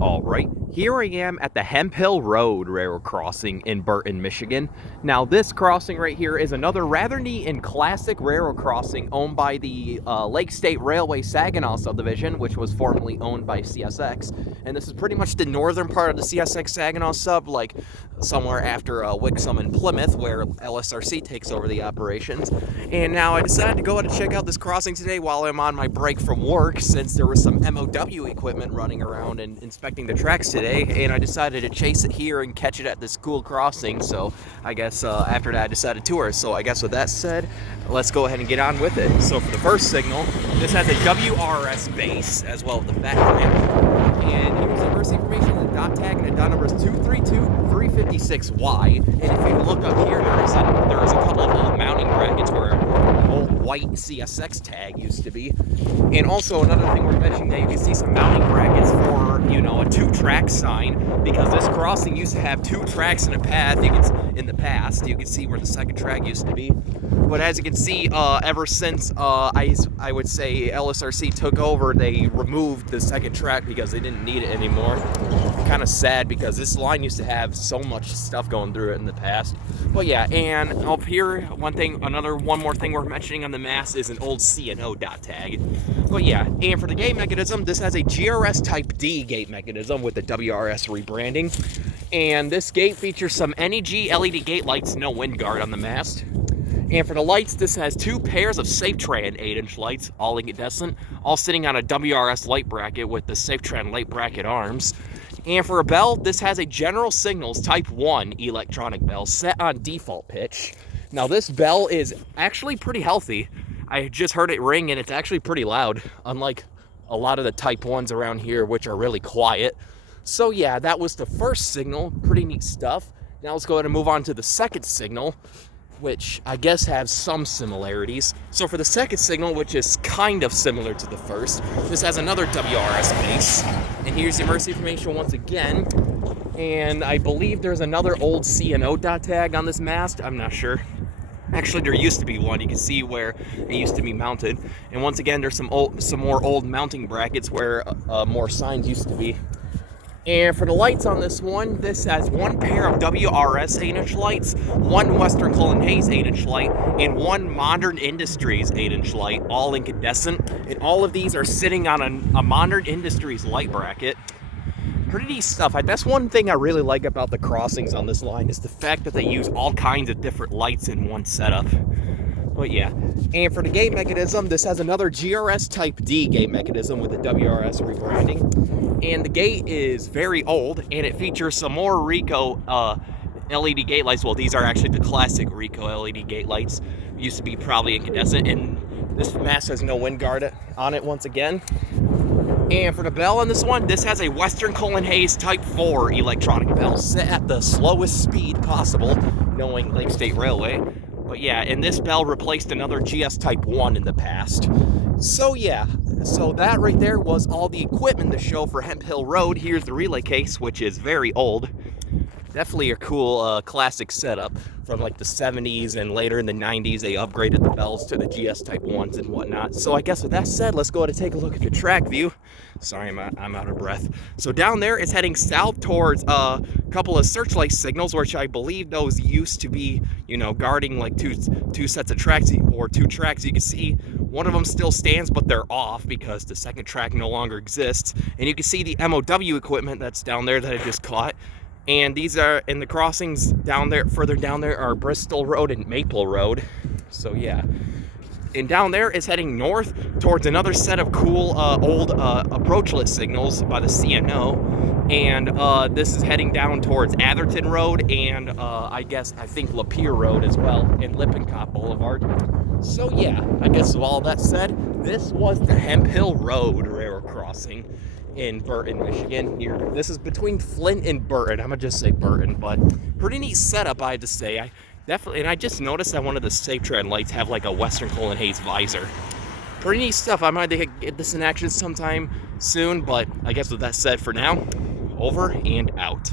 Alright, here I am at the Hemphill Road railroad crossing in Burton, Michigan. Now this crossing right here is another rather neat and classic railroad crossing owned by the Lake State Railway Saginaw subdivision, which was formerly owned by CSX. And this is pretty much the northern part of the CSX Saginaw sub, like somewhere after Wixom and Plymouth, where LSRC takes over the operations. And now I decided to go out and check out this crossing today while I'm on my break from work, since there was some MOW equipment running around and inspecting the tracks today, and I decided to chase it here and catch it at this cool crossing. So I guess after that I decided to tour. So I guess with that said, let's go ahead and get on with it. So for the first signal, this has a WRS base as well as the back ramp. And here's the emergency information. The dot tag and the dot number is 232-356Y. And if you look up here, there is a couple of old mounting brackets where an old white CSX tag used to be. And also another thing we're mentioning, that you can see some mounting brackets for, you know, a 2-track sign, because this crossing used to have 2 tracks in a path. In the past, you can see where the second track used to be. But as you can see, ever since I would say LSRC took over, they removed the second track because they didn't need it anymore. Kind of sad, because this line used to have so much stuff going through it in the past. But yeah, and up here, one more thing we're mentioning on the mast is an old C&O dot tag. But yeah, and for the gate mechanism, this has a GRS Type D gate mechanism with the WRS rebranding. And this gate features some NEG LED gate lights, no wind guard on the mast. And for the lights, this has 2 pairs of SafeTran 8-inch lights, all incandescent, all sitting on a WRS light bracket with the SafeTran light bracket arms. And for a bell, this has a General Signals Type 1 electronic bell set on default pitch. Now this bell is actually pretty healthy. I just heard it ring and it's actually pretty loud, unlike a lot of the Type 1s around here, which are really quiet. So yeah, that was the first signal. Pretty neat stuff. Now let's go ahead and move on to the second signal, which I guess has some similarities. So for the second signal, which is kind of similar to the first, this has another WRS base. And here's the emergency information once again. And I believe there's another old C&O dot tag on this mast. I'm not sure. Actually, there used to be one. You can see where it used to be mounted. And once again, there's some more old mounting brackets where more signs used to be. And for the lights on this one, this has 1 pair of WRS 8-inch lights, 1 Western Cullen Hayes 8-inch light, and 1 Modern Industries 8-inch light, all incandescent. And all of these are sitting on a Modern Industries light bracket. Pretty neat stuff. That's one thing I really like about the crossings on this line, is the fact that they use all kinds of different lights in one setup. But yeah, and for the gate mechanism, this has another GRS Type D gate mechanism with the WRS rebranding. And the gate is very old, and it features some more RECO LED gate lights. Well, these are actually the classic RECO LED gate lights. Used to be probably incandescent, and this mast has no wind guard on it once again. And for the bell on this one, this has a Western Cullen Hayes Type 4 electronic bell set at the slowest speed possible, knowing Lake State Railway. But yeah, and this bell replaced another GS Type 1 in the past. So yeah, so that right there was all the equipment to show for Hemphill Road. Here's the relay case, which is very old. Definitely a cool classic setup from like the 70s, and later in the 90s they upgraded the bells to the GS Type 1s and whatnot. So I guess with that said, let's go ahead and take a look at the track view. Sorry, I'm out of breath. So down there it's heading south towards a couple of searchlight signals, which I believe those used to be, you know, guarding like two sets of tracks, or 2 tracks. You can see one of them still stands, but they're off because the second track no longer exists. And you can see the MOW equipment that's down there that I just caught. And these are in the crossings down there, further down there are Bristol Road and Maple Road. So yeah. And down there is heading north towards another set of cool old approachlet signals by the C&O. And this is heading down towards Atherton Road and I think Lapeer Road as well, and Lippincott Boulevard. So yeah, I guess with all that said, this was the Hemphill Road railroad crossing in Burton, Michigan. This is between Flint and Burton. I'm gonna just say Burton, but pretty neat setup, I had to say. I just noticed that one of the SafeTran lights have like a Western Cullen Hayes visor. Pretty neat stuff. I might get this in action sometime soon, but I guess with that said, for now, over and out.